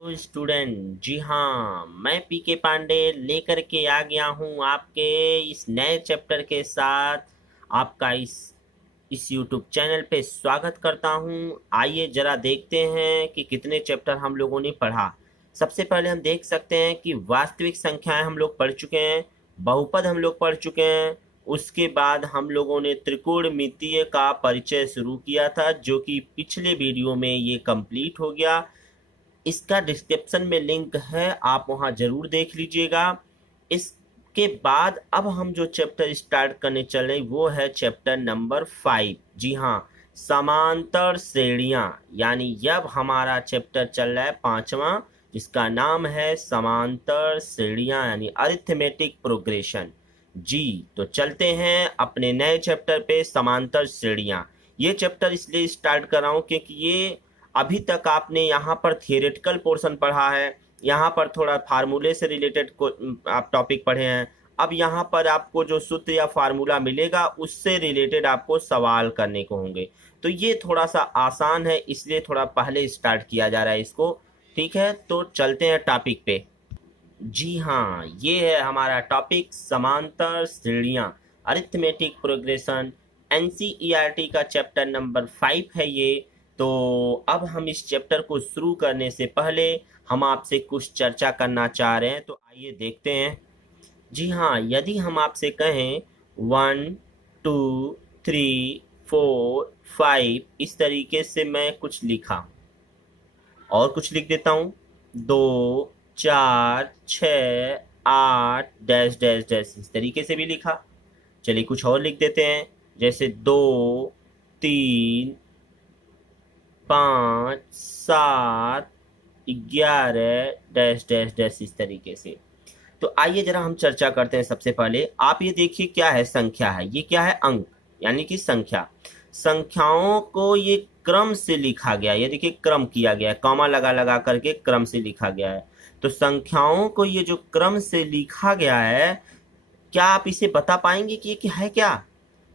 तो स्टूडेंट, जी हाँ, मैं पीके पांडे लेकर के आ गया हूँ आपके इस नए चैप्टर के साथ। आपका इस यूट्यूब चैनल पे स्वागत करता हूँ। आइए जरा देखते हैं कि कितने चैप्टर हम लोगों ने पढ़ा। सबसे पहले हम देख सकते हैं कि वास्तविक संख्याएं हम लोग पढ़ चुके हैं, बहुपद हम लोग पढ़ चुके हैं। उसके बाद हम लोगों ने त्रिकोणमितीय का परिचय शुरू किया था, जो कि पिछले वीडियो में ये कंप्लीट हो गया। इसका डिस्क्रिप्शन में लिंक है, आप वहां जरूर देख लीजिएगा। इसके बाद अब हम जो चैप्टर स्टार्ट करने चले वो है चैप्टर नंबर 5। जी हाँ, समांतर श्रेणियां, यानी अब हमारा चैप्टर चल रहा है 5वां, जिसका नाम है समांतर श्रेणियां यानी अरिथमेटिक प्रोग्रेशन। जी, तो चलते हैं अपने नए चैप्टर पे, समांतर श्रेणियां। ये चैप्टर इसलिए स्टार्ट कर रहा हूं क्योंकि ये अभी तक आपने यहाँ पर थियोरेटिकल पोर्शन पढ़ा है, यहाँ पर थोड़ा फार्मूले से रिलेटेड को आप टॉपिक पढ़े हैं। अब यहाँ पर आपको जो सूत्र या फार्मूला मिलेगा उससे रिलेटेड आपको सवाल करने को होंगे। तो ये थोड़ा सा आसान है, इसलिए थोड़ा पहले स्टार्ट किया जा रहा है इसको। ठीक है, तो चलते हैं टॉपिक पे। जी हाँ, ये है हमारा टॉपिक, समांतर श्रेणियां, अरिथमेटिक प्रोग्रेशन। एनसीईआरटी का चैप्टर नंबर 5 है ये। तो अब हम इस चैप्टर को शुरू करने से पहले हम आपसे कुछ चर्चा करना चाह रहे हैं, तो आइए देखते हैं। जी हाँ, यदि हम आपसे कहें 1 2 3 4 5, इस तरीके से मैं कुछ लिखा और कुछ लिख देता हूँ, 2 4 6 8 डैश डैश डैश, इस तरीके से भी लिखा। चलिए कुछ और लिख देते हैं, जैसे 2 3 5 7 11 डैश डैश डैश, इस तरीके से। तो आइए जरा हम चर्चा करते हैं। सबसे पहले आप ये देखिए, क्या है? संख्या है। ये क्या है? अंक, यानी कि संख्या। संख्याओं को ये क्रम से लिखा गया, ये देखिए क्रम किया गया है, कॉमा लगा लगा करके क्रम से लिखा गया है। तो संख्याओं को ये जो क्रम से लिखा गया है, क्या आप इसे बता पाएंगे कि ये क्या है? क्या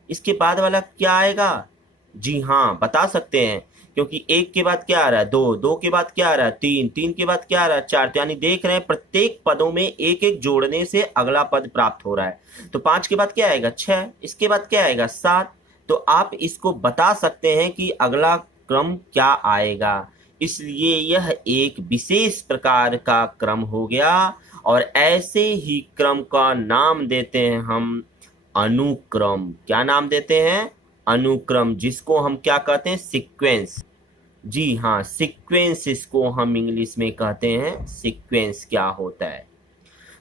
इसके बाद वाला क्या आएगा? जी हाँ, बता सकते हैं, क्योंकि एक के बाद क्या आ रहा है? दो, दो के बाद क्या आ रहा है? तीन, तीन के बाद क्या आ रहा है? चार। तो यानी देख रहे हैं प्रत्येक पदों में एक एक जोड़ने से अगला पद प्राप्त हो रहा है। तो पांच के बाद क्या आएगा? छह। इसके बाद क्या आएगा? सात। तो आप इसको बता सकते हैं कि अगला क्रम क्या आएगा। इसलिए यह एक विशेष प्रकार का क्रम हो गया, और ऐसे ही क्रम का नाम देते हैं हम अनुक्रम। क्या नाम देते हैं? अनुक्रम, जिसको हम क्या कहते हैं? सीक्वेंस। जी हाँ, सीक्वेंस इसको हम इंग्लिश में कहते हैं। सीक्वेंस क्या होता है?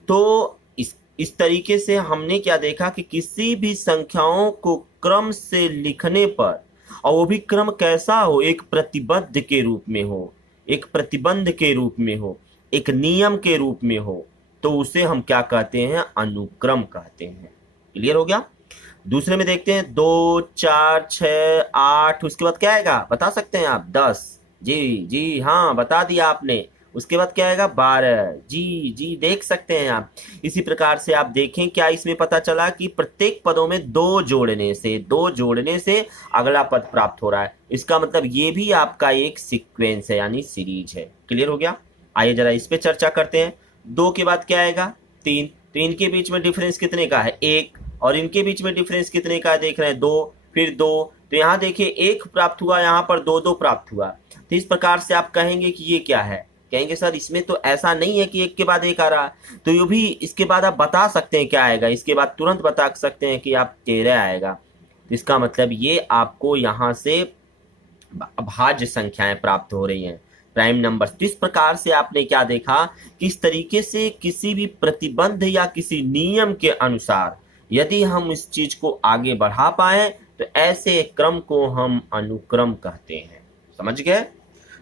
तो इस तरीके से हमने क्या देखा कि किसी भी संख्याओं को क्रम से लिखने पर, और वो भी क्रम कैसा हो? एक प्रतिबद्ध के रूप में हो, एक प्रतिबंध के रूप में हो, एक नियम के रूप में हो, तो उसे हम क्या कहते हैं? अनुक्रम कहते हैं। क्लियर हो गया? दूसरे में देखते हैं, 2 4 6 8, उसके बाद क्या आएगा? बता सकते हैं आप? 10। जी जी हाँ, बता दिया आपने। उसके बाद क्या आएगा? 12। जी जी, देख सकते हैं आप। इसी प्रकार से आप देखें, क्या इसमें पता चला कि प्रत्येक पदों में दो जोड़ने से अगला पद प्राप्त हो रहा है। इसका मतलब ये भी आपका एक सीक्वेंस है, यानी सीरीज है। क्लियर हो गया? आइए जरा इस पे चर्चा करते हैं। दो के बाद क्या आएगा? तीन। तो इनके बीच में डिफरेंस कितने का है? एक। और इनके बीच में डिफरेंस कितने का देख रहे हैं? दो, फिर दो। तो यहाँ देखिए एक प्राप्त हुआ, यहाँ पर दो दो प्राप्त हुआ। तो इस प्रकार से आप कहेंगे कि ये क्या है? कहेंगे सर इसमें तो ऐसा नहीं है कि एक के बाद एक आ रहा। तो ये भी इसके बाद आप बता सकते हैं क्या आएगा। इसके बाद तुरंत बता सकते हैं कि आप 13 आएगा। तो इसका मतलब ये आपको यहाँ से अभाज्य संख्याएं प्राप्त हो रही हैं, प्राइम नंबर। तो इस प्रकार से आपने क्या देखा, किस तरीके से किसी भी प्रतिबंध या किसी नियम के अनुसार यदि हम इस चीज को आगे बढ़ा पाए, तो ऐसे क्रम को हम अनुक्रम कहते हैं। समझ गए?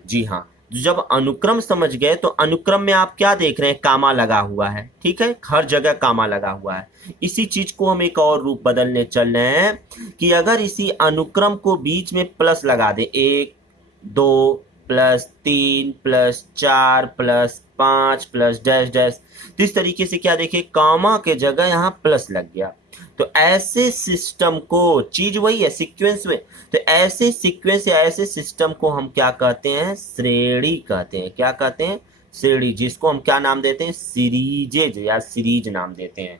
जी हाँ। जब अनुक्रम समझ गए, तो अनुक्रम में आप क्या देख रहे हैं? कामा लगा हुआ है। ठीक है, हर जगह कामा लगा हुआ है। इसी चीज को हम एक और रूप बदलने चल रहे हैं कि अगर इसी अनुक्रम को बीच में प्लस लगा दें, 1 2 plus 3 plus 4 plus 5 plus dash dash, तो इस तरीके से क्या देखिए, कामा के जगह यहाँ प्लस लग गया। तो ऐसे सिस्टम को, चीज वही है सीक्वेंस में, तो ऐसे सीक्वेंस या ऐसे सिस्टम को हम क्या कहते हैं? श्रेणी कहते हैं। क्या कहते हैं? श्रेणी, जिसको हम क्या नाम देते हैं, सीरीजेज या सीरीज नाम देते हैं।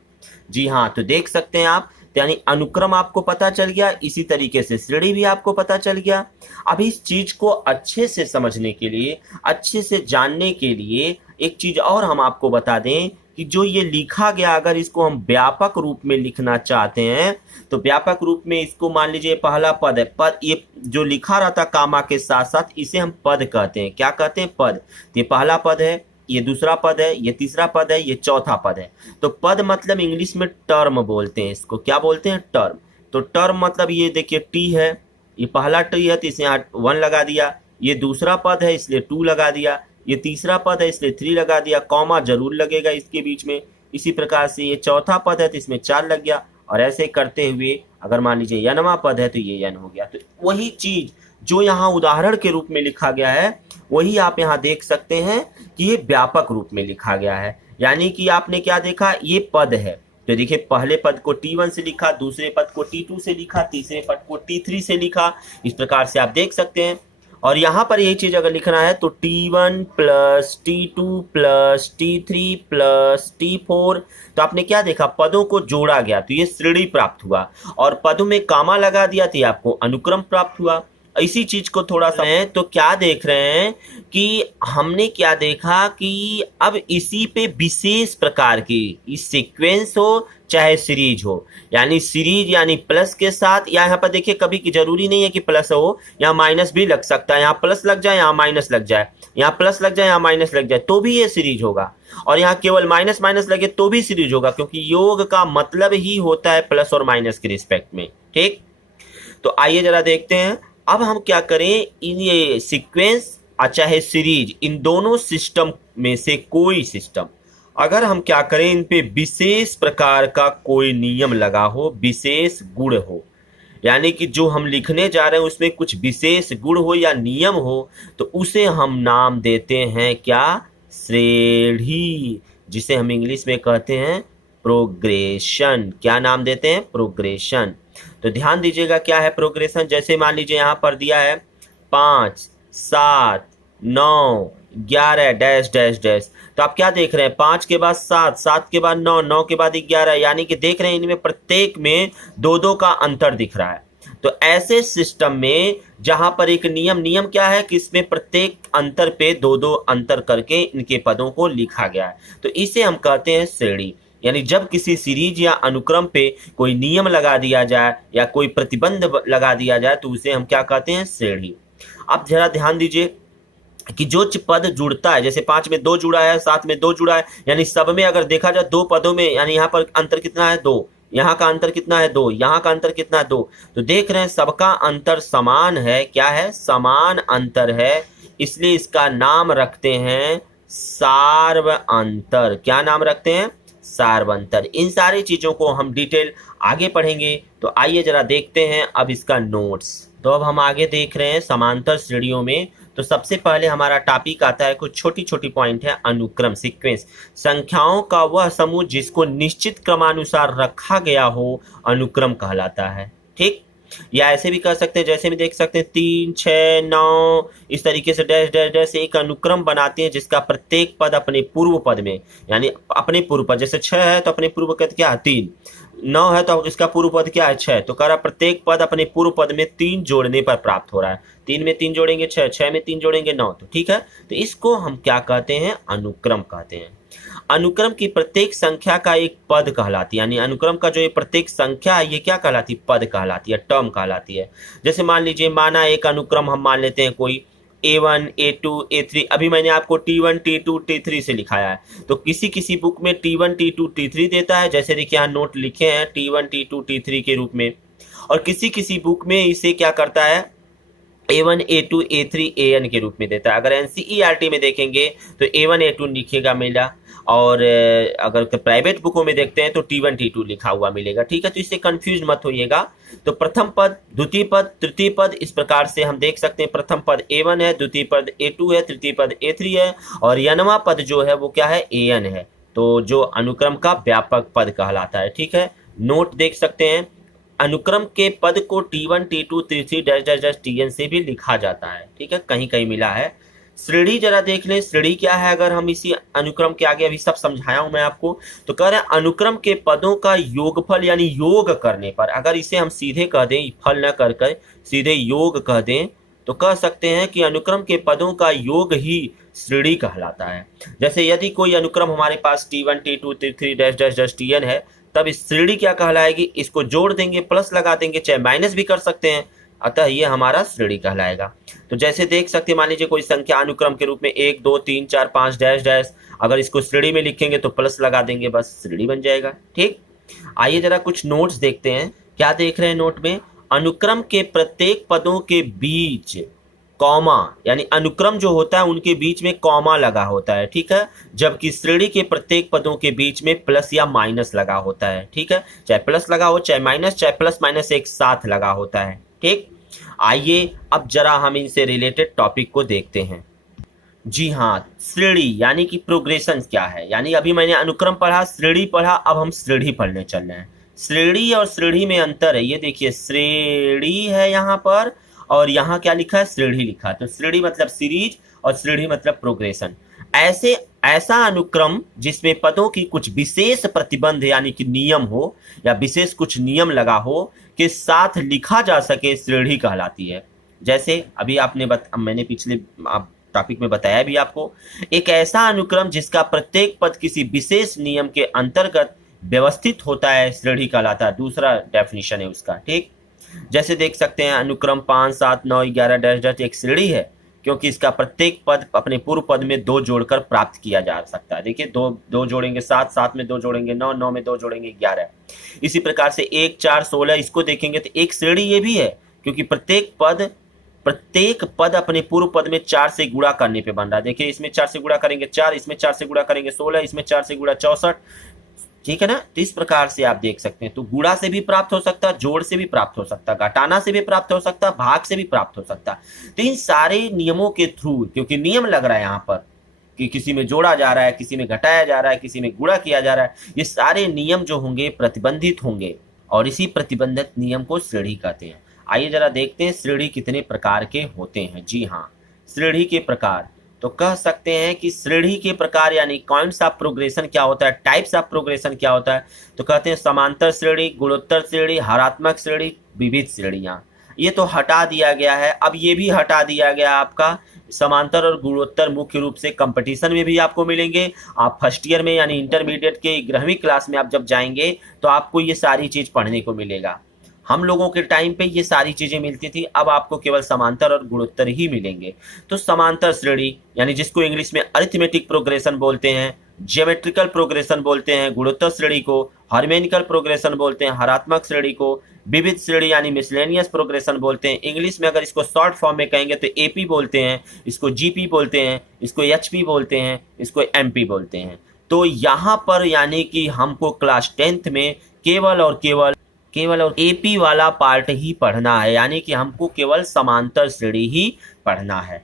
जी हाँ, तो देख सकते हैं आप, यानी अनुक्रम आपको पता चल गया, इसी तरीके से श्रेणी भी आपको पता चल गया। अब इस चीज को अच्छे से समझने के लिए, अच्छे से जानने के लिए एक चीज और हम आपको बता दें कि जो ये लिखा गया, अगर इसको हम व्यापक रूप में लिखना चाहते हैं तो व्यापक रूप में इसको मान लीजिए पहला पद है, पद ये जो लिखा रहता कामा के साथ साथ, इसे हम पद कहते हैं। क्या कहते हैं, पद। तो ये पहला पद है, ये दूसरा पद है, ये तीसरा पद है, ये चौथा पद है। तो पद मतलब इंग्लिश में टर्म बोलते हैं इसको। क्या बोलते हैं, टर्म। तो टर्म मतलब ये देखिए टी है, ये पहला टी है तो इसे यहाँ 1 लगा दिया, ये दूसरा पद है इसलिए 2 लगा दिया, ये तीसरा पद है इसलिए 3 लगा दिया, कॉमा जरूर लगेगा इसके बीच में। इसी प्रकार से ये चौथा पद है तो इसमें 4 लग गया, और ऐसे करते हुए अगर मान लीजिए यनवा पद है तो ये यन हो गया। तो वही चीज जो यहाँ उदाहरण के रूप में लिखा गया है, वही आप यहाँ देख सकते हैं कि ये व्यापक रूप में लिखा गया है। यानी कि आपने क्या देखा, ये पद है तो देखिए पहले पद को T1 से लिखा, दूसरे पद को T2 से लिखा, तीसरे पद को T3 से लिखा। इस प्रकार से आप देख सकते हैं। और यहाँ पर यही चीज अगर लिखना है तो T1 plus T2 plus T3 plus T4, तो आपने क्या देखा, पदों को जोड़ा गया तो ये श्रेणी प्राप्त हुआ, और पदों में कामा लगा दिया तो आपको अनुक्रम प्राप्त हुआ। इसी चीज को थोड़ा सा है तो क्या देख रहे हैं कि हमने क्या देखा कि अब इसी पे विशेष प्रकार की, इस सीक्वेंस हो चाहे सीरीज हो, यानी सीरीज यानी प्लस के साथ, या यहाँ पर देखिए कभी की जरूरी नहीं है कि प्लस हो, यहाँ माइनस भी लग सकता है, यहाँ प्लस लग जाए यहाँ माइनस लग जाए, यहाँ प्लस लग जाए यहाँ माइनस लग जाए, तो भी ये सीरीज होगा। और यहाँ केवल माइनस माइनस लगे तो भी सीरीज होगा, क्योंकि योग का मतलब ही होता है प्लस और माइनस के रिस्पेक्ट में। ठीक, तो आइए जरा देखते हैं अब हम क्या करें, इन ये सीक्वेंस चाहे सीरीज, इन दोनों सिस्टम में से कोई सिस्टम अगर हम क्या करें, इन पे विशेष प्रकार का कोई नियम लगा हो, विशेष गुण हो, यानी कि जो हम लिखने जा रहे हैं उसमें कुछ विशेष गुण हो या नियम हो, तो उसे हम नाम देते हैं क्या, श्रेणी, जिसे हम इंग्लिश में कहते हैं प्रोग्रेशन। क्या नाम देते हैं, प्रोग्रेशन। तो ध्यान दीजिएगा क्या है प्रोग्रेशन। जैसे मान लीजिए यहाँ पर दिया है 5 7 9 11 डैश डैश डैश, तो आप क्या देख रहे हैं, 5 के बाद 7, 7 के बाद 9, 9 के बाद 11, यानी कि देख रहे हैं इनमें प्रत्येक में 2-2 का अंतर दिख रहा है। तो ऐसे सिस्टम में जहां पर एक नियम क्या है कि इसमें प्रत्येक अंतर पे 2-2 अंतर करके इनके पदों को लिखा गया है, तो इसे हम कहते हैं श्रेणी। यानी जब किसी सीरीज या अनुक्रम पे कोई नियम लगा दिया जाए या कोई प्रतिबंध लगा दिया जाए तो उसे हम क्या कहते हैं, श्रेणी। अब जरा ध्यान दीजिए कि जो पद जुड़ता है, जैसे 5 में 2 जुड़ा है, 7 में 2 जुड़ा है, यानी सब में अगर देखा जाए 2 पदों में, यानी यहाँ पर अंतर कितना है, 2, यहाँ का अंतर कितना है, 2, यहाँ का अंतर कितना है, 2, तो देख रहे हैं सबका अंतर समान है। क्या है, समान अंतर है, इसलिए इसका नाम रखते हैं सार्व अंतर। क्या नाम रखते हैं, सार्वंतर। इन सारी चीजों को हम डिटेल आगे पढ़ेंगे। तो आइए जरा देखते हैं अब इसका नोट्स। तो अब हम आगे देख रहे हैं समांतर श्रेणियों में। तो सबसे पहले हमारा टॉपिक आता है, कुछ छोटी छोटी पॉइंट है, अनुक्रम, सीक्वेंस। संख्याओं का वह समूह जिसको निश्चित क्रमानुसार रखा गया हो अनुक्रम कहलाता है। ठीक, या ऐसे भी कह सकते हैं, जैसे भी देख सकते हैं 3 6 9 इस तरीके से डैश डैश डैश एक अनुक्रम बनाते हैं जिसका प्रत्येक पद अपने पूर्व पद में, यानी अपने पूर्व पद, जैसे 6 है तो अपने पूर्व पद क्या है 3, 9 है तो इसका पूर्व पद क्या है 6, तो कह रहा प्रत्येक पद अपने पूर्व पद में 3 जोड़ने पर प्राप्त हो रहा है। 3 में 3 जोड़ेंगे 6, 6 में 3 जोड़ेंगे 9, तो ठीक है। तो इसको हम क्या कहते हैं, अनुक्रम कहते हैं। अनुक्रम की प्रत्येक संख्या का एक पद कहलाती है, यानी अनुक्रम का जो ये प्रत्येक संख्या है ये क्या कहलाती है, पद कहलाती है, टर्म कहलाती है। जैसे मान लीजिए, माना एक अनुक्रम हम मान लेते हैं कोई A1 A2 A3, अभी मैंने आपको T1 T2 T3 से लिखाया है, तो किसी किसी बुक में T1 T2 T3 देता है, जैसे देखिए यहाँ नोट लिखे हैं T1 T2 T3 के रूप में, और किसी किसी बुक में इसे क्या करता है, A1 A2 A3 AN के रूप में देता है। अगर NCERT में देखेंगे तो A1 A2 लिखेगा मिला, और अगर प्राइवेट बुकों में देखते हैं तो T1 T2 लिखा हुआ मिलेगा। ठीक है, तो इससे कंफ्यूज मत होइएगा। तो प्रथम पद, द्वितीय पद, तृतीय पद, इस प्रकार से हम देख सकते हैं। प्रथम पद A1 है, द्वितीय पद A2 है, तृतीय पद A3 है, और यनवा पद जो है वो क्या है, AN है। तो जो अनुक्रम का व्यापक पद कहलाता है। ठीक है, नोट देख सकते हैं, अनुक्रम के पद को T1 T2 T3 dash dash dash TN से भी लिखा जाता है। ठीक है, कहीं कहीं मिला है। श्रेणी जरा देख लें, श्रेणी क्या है। अगर हम इसी अनुक्रम के आगे अभी सब समझाया हूं मैं आपको, तो कह रहे हैं अनुक्रम के पदों का योगफल यानी योग करने पर, अगर इसे हम सीधे कह दें, फल न कर सीधे योग कह दें, तो कह सकते हैं कि अनुक्रम के पदों का योग ही श्रेणी कहलाता है। जैसे यदि कोई अनुक्रम हमारे पास T1 T2 T3 dash dash dash Tn है, तब इस श्रेणी क्या कहलाएगी, इसको जोड़ देंगे, प्लस लगा देंगे, चाहे माइनस भी कर सकते हैं, अतः ये हमारा श्रेणी कहलाएगा। तो जैसे देख सकते हैं, मान लीजिए कोई संख्या अनुक्रम के रूप में 1 2 3 4 5 डैश डैश, अगर इसको श्रेणी में लिखेंगे तो प्लस लगा देंगे, बस श्रेणी बन जाएगा। ठीक, आइए जरा कुछ नोट्स देखते हैं। क्या देख रहे हैं नोट में, अनुक्रम के प्रत्येक पदों के बीच कॉमा, यानी अनुक्रम जो होता है उनके बीच में कॉमा लगा होता है, ठीक है, जबकि श्रेणी के प्रत्येक पदों के बीच में प्लस या माइनस लगा होता है। ठीक है, चाहे प्लस लगा हो चाहे माइनस, चाहे प्लस माइनस एक साथ लगा होता है। ठीक, आइए अब जरा हम इनसे रिलेटेड टॉपिक को देखते हैं। जी हाँ, श्रेणी यानी कि प्रोग्रेशन क्या है, यानी अभी मैंने अनुक्रम पढ़ा, श्रेणी पढ़ा, अब हम श्रेणी पढ़ने चल रहे हैं। श्रेणी और श्रेणी में अंतर है, ये देखिए श्रेणी है यहाँ पर और यहाँ क्या लिखा है, श्रेणी लिखा है। तो श्रेणी मतलब सीरीज और श्रेणी मतलब प्रोग्रेशन। ऐसा अनुक्रम जिसमें पदों की कुछ विशेष प्रतिबंध यानी कि नियम हो या विशेष कुछ नियम लगा हो के साथ लिखा जा सके, श्रेणी कहलाती है। जैसे अभी मैंने पिछले टॉपिक में बताया भी आपको, एक ऐसा अनुक्रम जिसका प्रत्येक पद किसी विशेष नियम के अंतर्गत व्यवस्थित होता है, श्रेणी कहलाता है। दूसरा डेफिनेशन है उसका। ठीक, जैसे देख सकते हैं अनुक्रम 5 7 9 11 डैश डैश एक श्रेणी है, क्योंकि इसका प्रत्येक पद अपने पूर्व पद में 2 जोड़कर प्राप्त किया जा सकता है। देखिए 2 जोड़ेंगे 7, 7 में 2 जोड़ेंगे 9, 9 में 2 जोड़ेंगे 11। इसी प्रकार से 1 4 16 इसको देखेंगे तो एक श्रेणी ये भी है, क्योंकि प्रत्येक पद अपने पूर्व पद में 4 से गुणा करने पे बन रहा है। देखिए इसमें 4 से गुणा करेंगे 4, इसमें 4 से गुणा करेंगे 16, इसमें 4 से गुणा 64। ठीक है ना, तो इस प्रकार से आप देख सकते हैं। तो गुणा से भी प्राप्त हो सकता है, जोड़ से भी प्राप्त हो सकता है, घटाना से भी प्राप्त हो सकता है, भाग से भी प्राप्त हो सकता है। तो इन सारे नियमों के थ्रू, क्योंकि नियम लग रहा है यहाँ पर कि किसी में जोड़ा जा रहा है, किसी में घटाया जा रहा है, किसी में गुणा किया जा रहा है, ये सारे नियम जो होंगे प्रतिबंधित होंगे और इसी प्रतिबंधित नियम को श्रेणी कहते हैं। आइए जरा देखते हैं श्रेणी कितने प्रकार के होते हैं। जी हाँ, श्रेणी के प्रकार तो कह सकते हैं कि श्रेणी के प्रकार यानी काइंड्स ऑफ प्रोग्रेशन क्या होता है, टाइप्स ऑफ प्रोग्रेशन क्या होता है, तो कहते हैं समांतर श्रेणी, गुणोत्तर श्रेणी, हरात्मक श्रेणी, विविध श्रेणियाँ। ये तो हटा दिया गया है। अब ये भी हटा दिया गया आपका, समांतर और गुणोत्तर मुख्य रूप से कंपटीशन में भी आपको मिलेंगे। आप फर्स्ट ईयर में यानी इंटरमीडिएट के 11वीं क्लास में आप जब जाएंगे तो आपको ये सारी चीज़ पढ़ने को मिलेगा। हम लोगों के टाइम पे ये सारी चीज़ें मिलती थी, अब आपको केवल समांतर और गुणोत्तर ही मिलेंगे। तो समांतर श्रेणी यानी जिसको इंग्लिश में अरिथमेटिक प्रोग्रेशन बोलते हैं, ज्योमेट्रिकल प्रोग्रेशन बोलते हैं गुणोत्तर श्रेणी को, हार्मोनिकल प्रोग्रेशन बोलते हैं हरात्मक श्रेणी को, विविध श्रेणी यानी मिसलेनियस प्रोग्रेशन बोलते हैं। इंग्लिश में अगर इसको शॉर्ट फॉर्म में कहेंगे तो एपी बोलते हैं, इसको जीपी बोलते हैं, इसको एचपी बोलते हैं, इसको एमपी बोलते हैं। तो यहाँ पर यानी कि हमको क्लास 10th में केवल और एपी वाला पार्ट ही पढ़ना है, यानी कि हमको केवल समांतर श्रेणी ही पढ़ना है।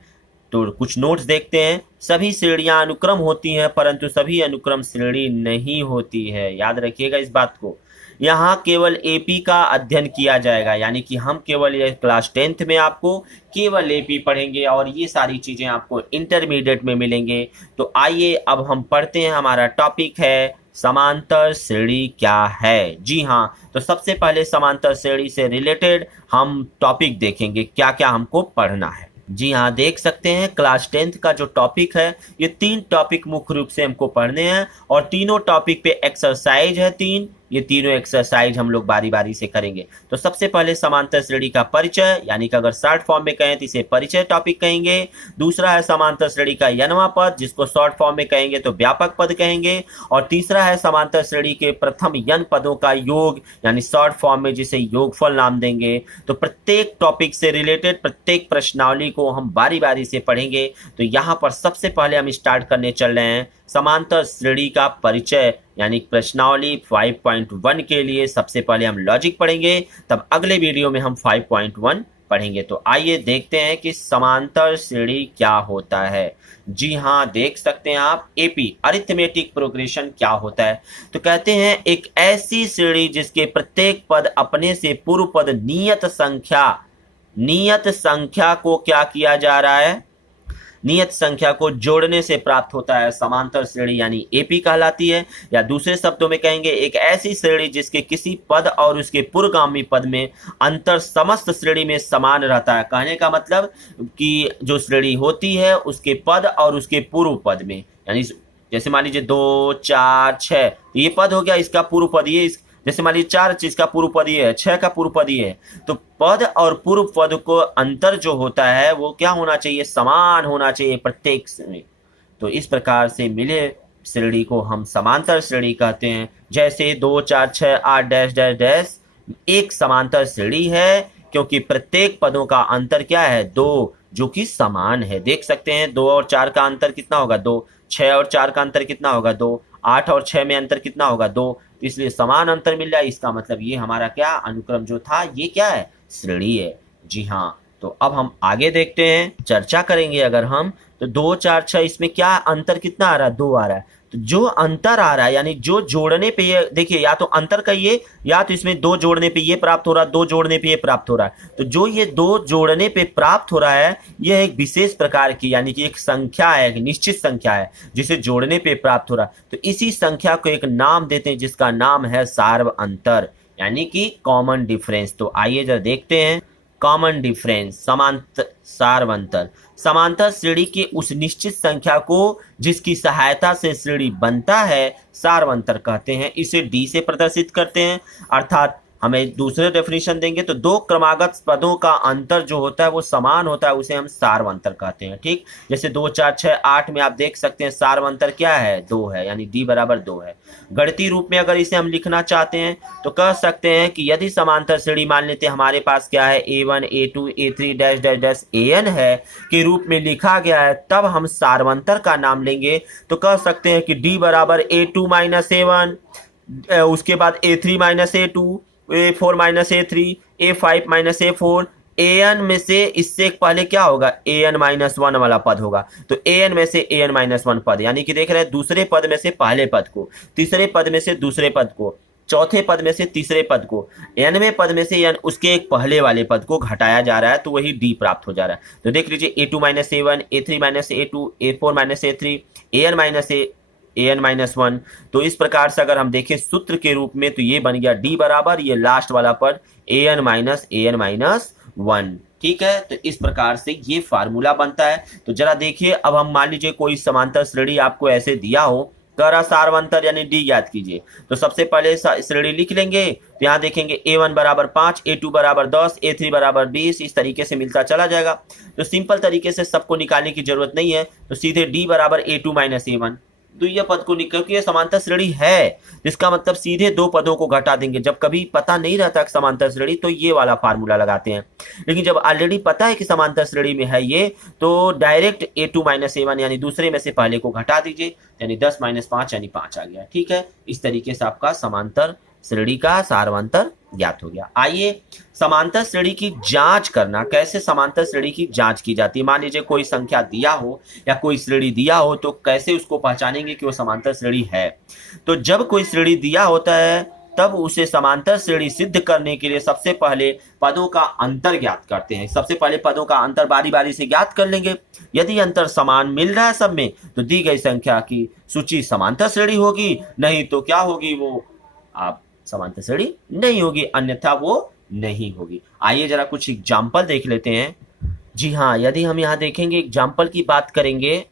तो कुछ नोट्स देखते हैं। सभी श्रेणियां अनुक्रम होती हैं, परंतु सभी अनुक्रम श्रेणी नहीं होती है, याद रखिएगा इस बात को। यहाँ केवल एपी का अध्ययन किया जाएगा, यानी कि हम केवल ये क्लास 10th में आपको केवल एपी पढ़ेंगे और ये सारी चीज़ें आपको इंटरमीडिएट में मिलेंगे। तो आइए अब हम पढ़ते हैं। हमारा टॉपिक है समांतर श्रेणी क्या है। जी हाँ, तो सबसे पहले समांतर श्रेणी से रिलेटेड हम टॉपिक देखेंगे, क्या क्या हमको पढ़ना है। जी हाँ, देख सकते हैं क्लास 10th का जो टॉपिक है, ये 3 टॉपिक मुख्य रूप से हमको पढ़ने हैं और तीनों टॉपिक पे एक्सरसाइज है 3। ये तीनों एक्सरसाइज हम लोग बारी बारी से करेंगे। तो सबसे पहले समांतर श्रेणी का परिचय, यानी कि अगर शॉर्ट फॉर्म में कहें तो इसे परिचय टॉपिक कहेंगे। दूसरा है समांतर श्रेणी का यनवा पद, जिसको शॉर्ट फॉर्म में कहेंगे तो व्यापक पद कहेंगे। और तीसरा है समांतर श्रेणी के प्रथम यन पदों का योग, यानी शॉर्ट फॉर्म में जिसे योगफल नाम देंगे। तो प्रत्येक टॉपिक से रिलेटेड प्रत्येक प्रश्नावली को हम बारी बारी से पढ़ेंगे। तो यहाँ पर सबसे पहले हम स्टार्ट करने चल रहे हैं समांतर श्रेणी का परिचय, यानी प्रश्नावली 5.1 के लिए सबसे पहले हम लॉजिक पढ़ेंगे, तब अगले वीडियो में हम 5.1 पढ़ेंगे। तो आइए देखते हैं कि समांतर श्रेणी क्या होता है। जी हाँ, देख सकते हैं आप, एपी अरिथमेटिक प्रोग्रेशन क्या होता है। तो कहते हैं एक ऐसी श्रेणी जिसके प्रत्येक पद अपने से पूर्व पद नियत संख्या को क्या किया जा रहा है, नियत संख्या को जोड़ने से प्राप्त होता है समांतर श्रेणी यानी एपी कहलाती है। या दूसरे शब्दों में कहेंगे एक ऐसी श्रेणी जिसके किसी पद और उसके पूर्वगामी पद में अंतर समस्त श्रेणी में समान रहता है। कहने का मतलब कि जो श्रेणी होती है उसके पद और उसके पूर्व पद में, यानी जैसे मान लीजिए 2 4 6 ये पद हो गया, इसका पूर्व पद ये, जैसे मान लीजिए 4 चीज का पूर्व पद ये है, 6 का पूर्व पद ये है, तो पद और पूर्व पद को अंतर जो होता है वो क्या होना चाहिए, समान होना चाहिए प्रत्येक में। तो इस प्रकार से मिले श्रेणी को हम समांतर श्रेणी कहते हैं। जैसे 2 4 6 8 डैश डैश डैश एक समांतर श्रेणी है क्योंकि प्रत्येक पदों का अंतर क्या है, 2, जो कि समान है। देख सकते हैं 2 और 4 का अंतर कितना होगा, 2, 6 और 4 का अंतर कितना होगा, 2, 8 और 6 में अंतर कितना होगा, 2, इसलिए समान अंतर मिल रहा है। इसका मतलब ये हमारा क्या अनुक्रम जो था ये क्या है, श्रेणी है। जी हाँ, तो अब हम आगे देखते हैं, चर्चा करेंगे अगर हम, तो 2 4 6 इसमें क्या अंतर कितना आ रहा है, 2 आ रहा है। तो जो अंतर आ रहा है यानी जो जोड़ने पे ये देखिए, या तो अंतर का ये, या तो इसमें 2 जोड़ने पे ये प्राप्त हो रहा है, 2 जोड़ने पे ये प्राप्त हो रहा है। तो जो ये 2 जोड़ने पे प्राप्त हो रहा है यह एक विशेष प्रकार की यानी कि एक संख्या है, एक निश्चित संख्या है जिसे जोड़ने पे प्राप्त हो रहा है। तो इसी संख्या को एक नाम देते हैं जिसका नाम है सार्व अंतर यानी कि कॉमन डिफरेंस। तो आइए जरा देखते हैं कॉमन डिफरेंस, समांतर सार्व अंतर। समांतर श्रेणी के उस निश्चित संख्या को जिसकी सहायता से श्रेणी बनता है सार्व अंतर कहते हैं। इसे डी से प्रदर्शित करते हैं, अर्थात हमें दूसरे डेफिनेशन देंगे तो 2 क्रमागत पदों का अंतर जो होता है वो समान होता है, उसे हम सार्व अंतर कहते हैं। ठीक, जैसे 2 4 6 8 में आप देख सकते हैं सार्व अंतर क्या है, 2 है, यानी डी बराबर 2 है। गणितीय रूप में अगर इसे हम लिखना चाहते हैं तो कह सकते हैं कि यदि समांतर श्रेणी मान लेते हैं हमारे पास क्या है, A1 A2 A3 dash dash dash AN है के रूप में लिखा गया है, तब हम सार्वंतर का नाम लेंगे तो कह सकते हैं कि डी बराबर A2 माइनस A1, उसके बाद A3 minus A2, A4 minus A3, A5 minus A4, AN में से इससे पहले क्या होगा, AN माइनस 1 वाला पद होगा। तो AN में से AN माइनस 1 पद, यानी कि देख रहे हैं दूसरे पद में से पहले पद को, तीसरे पद में से दूसरे पद को, चौथे पद में से तीसरे पद को, nवें पद में से उसके एक पहले वाले पद को घटाया जा रहा है, तो वही D प्राप्त हो जा रहा है। तो देख लीजिए A2 minus A1, A3 minus A2, A4 minus A3, AN minus AN minus 1। तो इस प्रकार से अगर हम देखें सूत्र के रूप में तो ये बन गया D बराबर ये लास्ट वाला पद AN माइनस 1। ठीक है, तो इस प्रकार से ये फार्मूला बनता है। तो जरा देखिए, अब हम मान लीजिए कोई समांतर श्रेणी आपको ऐसे दिया हो, करा सार्वंतर यानी D ज्ञात कीजिए। तो सबसे पहले श्रेणी लिख लेंगे, तो यहाँ देखेंगे A1 बराबर 5, A2 बराबर 10, A3 बराबर 20, इस तरीके से मिलता चला जाएगा। तो सिंपल तरीके से सबको निकालने की जरूरत नहीं है, तो सीधे D बराबर A2 माइनस A1, द्वितीय पद को निकल, क्योंकि ये समांतर श्रेणी है जिसका मतलब सीधे 2 पदों को घटा देंगे। जब कभी पता नहीं रहता कि समांतर श्रेणी तो ये वाला फार्मूला लगाते हैं, लेकिन जब ऑलरेडी पता है कि समांतर श्रेणी में है ये, तो डायरेक्ट A2 माइनस A1 यानी दूसरे में से पहले को घटा दीजिए, यानी 10 माइनस 5 यानी 5 आ गया। ठीक है, इस तरीके से आपका समांतर श्रेणी का सार्वंतर ज्ञात हो गया। आइए समांतर श्रेणी की जांच करना, कैसे समांतर श्रेणी की जांच की जाती है। मान लीजिए कोई संख्या दिया हो या कोई श्रेणी दिया हो, तो कैसे उसको पहचानेंगे कि वो समांतर श्रेणी है। तो जब कोई श्रेणी दिया होता है तब उसे समांतर श्रेणी सिद्ध करने के लिए सबसे पहले पदों का अंतर ज्ञात करते हैं। सबसे पहले पदों का अंतर बारी बारी से ज्ञात कर लेंगे। यदि अंतर समान मिल रहा है सब में तो दी गई संख्या की सूची समांतर श्रेणी होगी, नहीं तो क्या होगी, वो आप समांतर श्रेणी नहीं होगी, अन्यथा वो नहीं होगी। आइए जरा कुछ एग्जाम्पल देख लेते हैं। जी हाँ, यदि हम यहाँ देखेंगे एग्जाम्पल की बात करेंगे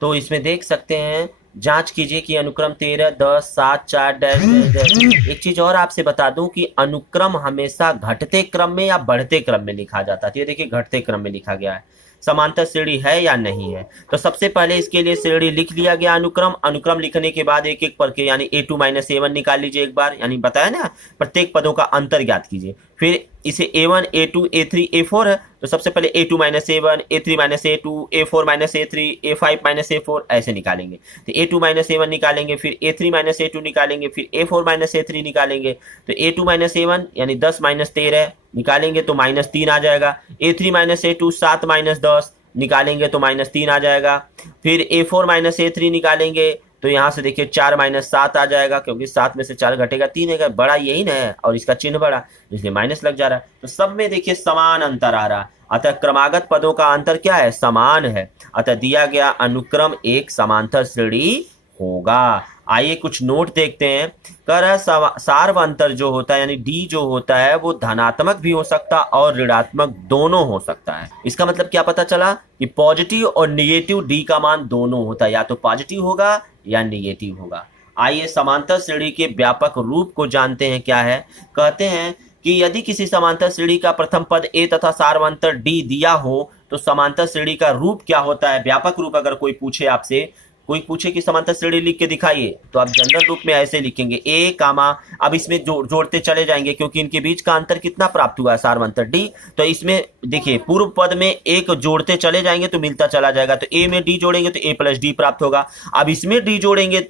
तो इसमें देख सकते हैं, जांच कीजिए कि अनुक्रम 13 10 7 4 डैश डैश। एक चीज और आपसे बता दूं कि अनुक्रम हमेशा घटते क्रम में या बढ़ते क्रम में लिखा जाता है। ये देखिए घटते क्रम में लिखा गया है। समांतर श्रेणी है या नहीं है, तो सबसे पहले इसके लिए श्रेणी लिख लिया गया अनुक्रम लिखने के बाद एक एक पद के यानी A2 माइनस A1 निकाल लीजिए एक बार, यानी बताया ना प्रत्येक पदों का अंतर ज्ञात कीजिए। फिर इसे A1 A2 A3 A4 है, तो सबसे पहले A2 minus A1, A3 minus A2, A4 minus A3, A5 minus A4 ऐसे निकालेंगे। तो A2 माइनस A1 निकालेंगे, फिर A3 माइनस A2 निकालेंगे, फिर A4 माइनस A3 निकालेंगे। तो A2 माइनस A1 यानी 10 माइनस 13 निकालेंगे तो माइनस 3 आ जाएगा। A3 माइनस A2 7 माइनस 10 निकालेंगे तो माइनस 3 आ जाएगा। फिर A4 माइनस A3 निकालेंगे तो यहाँ से देखिए 4 माइनस 7 आ जाएगा, क्योंकि 7 में से 4 घटेगा 3 है, बड़ा यही ना है और इसका चिन्ह बड़ा, इसलिए माइनस लग जा रहा है। तो सब में देखिए समान अंतर आ रहा है। अतः क्रमागत पदों का अंतर क्या है, समान है। अतः दिया गया अनुक्रम एक समांतर श्रेणी होगा। आइए कुछ नोट देखते हैं। कह रहा है सार्वंतर जो होता है यानी डी जो होता है वो धनात्मक भी हो सकता और ऋणात्मक दोनों हो सकता है। इसका मतलब क्या पता चला कि पॉजिटिव और निगेटिव डी का मान दोनों होता है, या तो पॉजिटिव होगा या निगेटिव होगा। आइए समांतर श्रेणी के व्यापक रूप को जानते हैं। क्या है, कहते हैं कि यदि किसी समांतर श्रेणी का प्रथम पद ए तथा सार्वंतर डी दिया हो तो समांतर श्रेणी का रूप क्या होता है। व्यापक रूप अगर कोई पूछे आपसे, कोई पूछे कि समांतर श्रेणी लिख के दिखाइए, तो आप जनरल रूप में ऐसे लिखेंगे ए कामा, अब इसमें जोड़ते चले जाएंगे क्योंकि इनके बीच का अंतर कितना प्राप्त हुआ है, सार्वंतर डी। तो इसमें देखिए पूर्व पद में एक जोड़ते चले जाएंगे तो मिलता चला जाएगा, तो ए में डी जोड़ेंगे तो ए प्लस डी प्राप्त होगा। अब इसमें डी जोड़ेंगे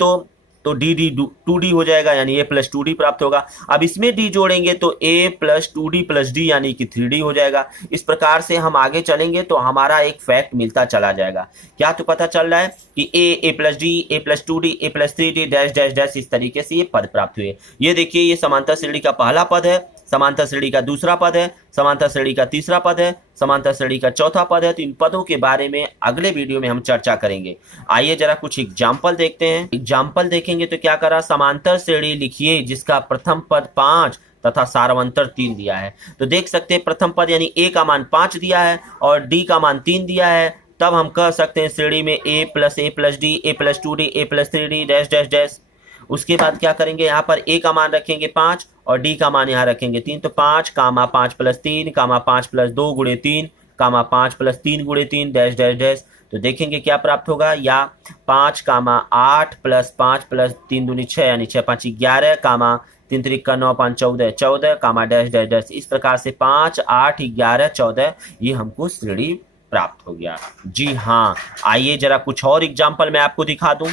तो डी डी टू डी हो जाएगा यानी ए प्लस टू डी प्राप्त होगा। अब इसमें डी जोड़ेंगे तो A plus two D plus D यानी कि थ्री डी हो जाएगा। इस प्रकार से हम आगे चलेंगे तो हमारा एक फैक्ट मिलता चला जाएगा। क्या तो पता चल रहा है कि A plus D, A plus two D, A plus three D, dash dash dash, इस तरीके से ये पद प्राप्त हुए। ये देखिए ये समांतर श्रेणी का पहला पद है, समांतर श्रेणी का दूसरा पद है, समांतर श्रेणी का तीसरा पद है, समांतर श्रेणी का चौथा पद है। तो इन पदों के बारे में अगले वीडियो में हम चर्चा करेंगे। आइए जरा कुछ एग्जाम्पल देखते हैं। एग्जाम्पल देखेंगे तो क्या करा, समांतर श्रेणी लिखिए जिसका प्रथम पद 5 तथा सार्वंतर 3 दिया है। तो देख सकते हैं प्रथम पद यानी ए का मान 5 दिया है और डी का मान 3 दिया है, तब हम कह सकते हैं श्रेणी में A plus D, A plus two D, A plus three D, dash dash dash. उसके बाद क्या करेंगे, यहाँ पर ए का मान रखेंगे 5 और डी का मान यहाँ रखेंगे 3। तो 5 कामा 5 प्लस 3 कामा 5 प्लस 2 गुणे 3 कामा 5 प्लस 3 गुणे 3 डैश डैश डैश। तो देखेंगे क्या प्राप्त होगा, या 5 कामा 8 प्लस 5 प्लस 3 दूनी 6 यानी 6 5 11 कामा 3 3 9 5 14 14 कामा डैश डैश डैश। इस प्रकार से 5 8 11 14 ये हमको श्रेणी प्राप्त हो गया। जी हाँ, आइए जरा कुछ और एग्जाम्पल मैं आपको दिखा दूं।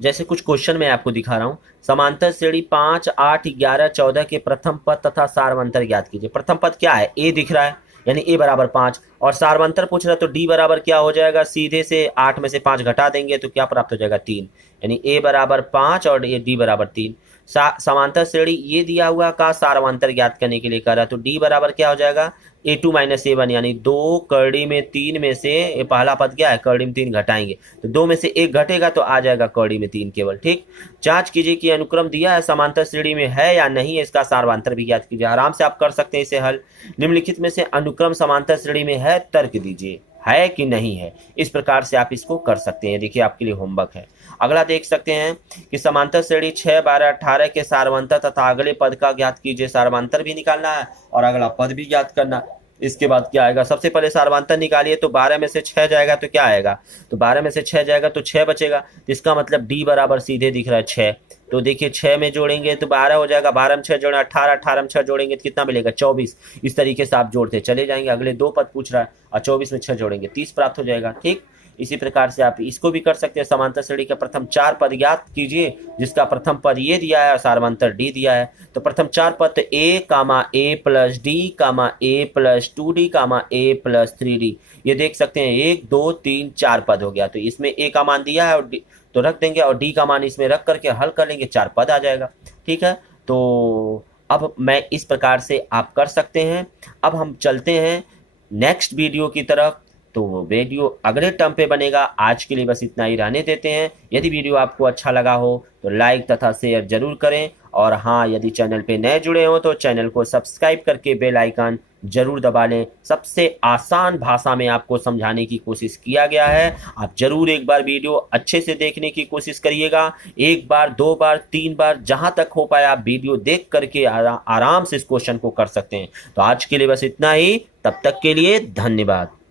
जैसे कुछ क्वेश्चन मैं आपको दिखा रहा हूं। समांतर श्रेणी 5 8 11 14 के प्रथम पद तथा सार्वंतर ज्ञात कीजिए। प्रथम पद क्या है, ए दिख रहा है यानी ए बराबर 5, और सार्वंतर पूछ रहा है तो डी बराबर क्या हो जाएगा, सीधे से 8 में से 5 घटा देंगे तो क्या प्राप्त हो जाएगा 3, यानी ए बराबर 5 और डी बराबर 3। समांतर श्रेणी ये दिया हुआ का सार्वंतर ज्ञात करने के लिए कह रहा है, तो डी बराबर क्या हो जाएगा a2 माइनस a1 यानी 2 करड़ी में 3 में से, ये पहला पद क्या है करड़ी में 3 घटाएंगे तो 2 में से 1 घटेगा तो आ जाएगा करड़ी में 3 केवल। ठीक, जांच कीजिए कि अनुक्रम दिया है समांतर श्रेणी में है या नहीं, इसका सार्वंतर भी ज्ञात कीजिए। आराम से आप कर सकते हैं इसे हल। निम्नलिखित में से अनुक्रम समांतर श्रेणी में है, तर्क दीजिए है कि नहीं है। इस प्रकार से आप इसको कर सकते हैं। देखिए आपके लिए होमवर्क है। अगला देख सकते हैं कि समांतर श्रेणी 6 12 18 के सार्वंतर तथा अगले पद का ज्ञात कीजिए। सार्वंतर भी निकालना है और अगला पद भी ज्ञात करना। इसके बाद क्या आएगा, सबसे पहले सार्वंतर निकालिए तो 12 में से 6 जाएगा तो क्या आएगा, तो 12 में से 6 जाएगा तो 6 बचेगा। इसका मतलब डी बराबर सीधे दिख रहा है 6। तो देखिए 6 में जोड़ेंगे तो 12 हो जाएगा, 12 में 6 जोड़े 18, 18 में 6 जोड़ेंगे तो कितना मिलेगा 24। इस तरीके से आप जोड़ते चले जाएंगे। अगले 2 पद पूछ रहा है और 24 में 6 जोड़ेंगे 30 प्राप्त हो जाएगा। ठीक, इसी प्रकार से आप इसको भी कर सकते हैं। समांतर श्रेणी का प्रथम 4 पद ज्ञात कीजिए जिसका प्रथम पद ये दिया है और सार्वंतर डी दिया है। तो प्रथम 4 पद ए कामा ए प्लस डी कामा ए प्लस 2d कामा ए प्लस 3d, ये देख सकते हैं 1 2 3 4 पद हो गया। तो इसमें ए का मान दिया है और डी तो रख देंगे और डी का मान इसमें रख करके हल कर लेंगे, 4 पद आ जाएगा। ठीक है, तो अब मैं इस प्रकार से आप कर सकते हैं। अब हम चलते हैं नेक्स्ट वीडियो की तरफ, तो वो वीडियो अगले टर्म पे बनेगा। आज के लिए बस इतना ही रहने देते हैं। यदि वीडियो आपको अच्छा लगा हो तो लाइक तथा शेयर जरूर करें, और हाँ यदि चैनल पे नए जुड़े हो तो चैनल को सब्सक्राइब करके बेल आइकन जरूर दबा लें। सबसे आसान भाषा में आपको समझाने की कोशिश किया गया है। आप जरूर एक बार वीडियो अच्छे से देखने की कोशिश करिएगा। 1 बार 2 बार 3 बार जहां तक हो पाए आप वीडियो देख करके आराम से इस क्वेश्चन को कर सकते हैं। तो आज के लिए बस इतना ही, तब तक के लिए धन्यवाद।